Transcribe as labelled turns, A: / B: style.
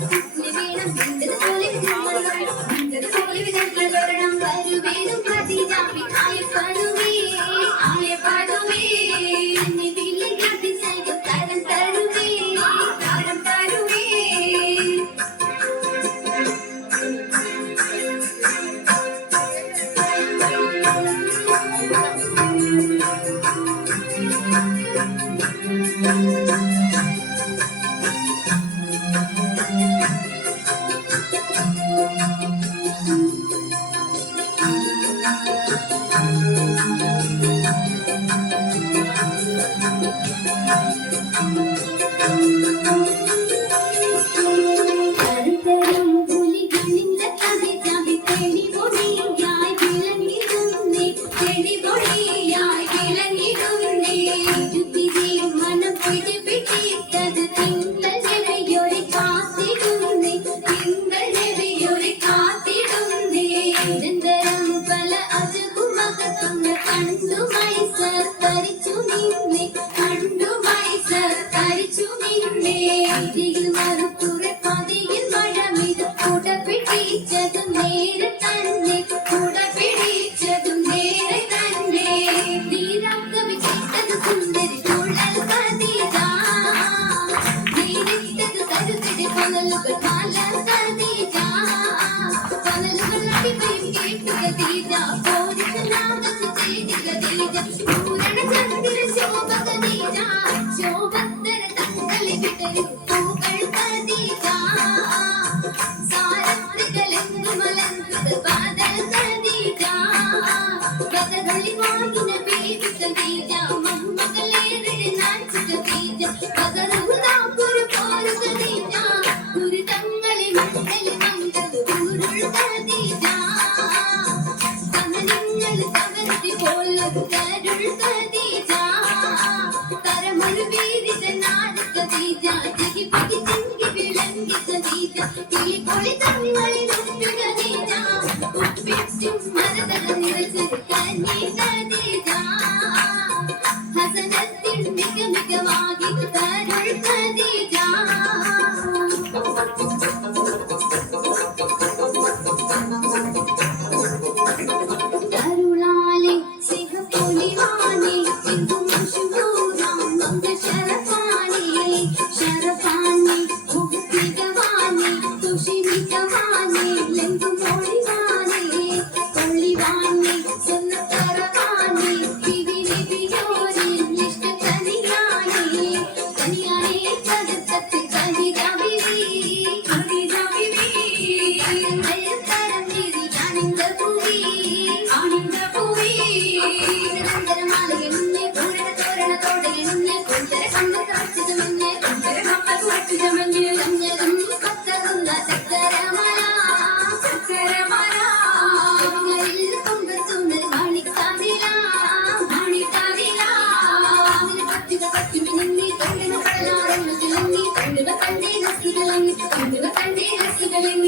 A: living in a Thank you. Thank you. മരതല നിറച്ച് കന്നീ നദീജ i Hey,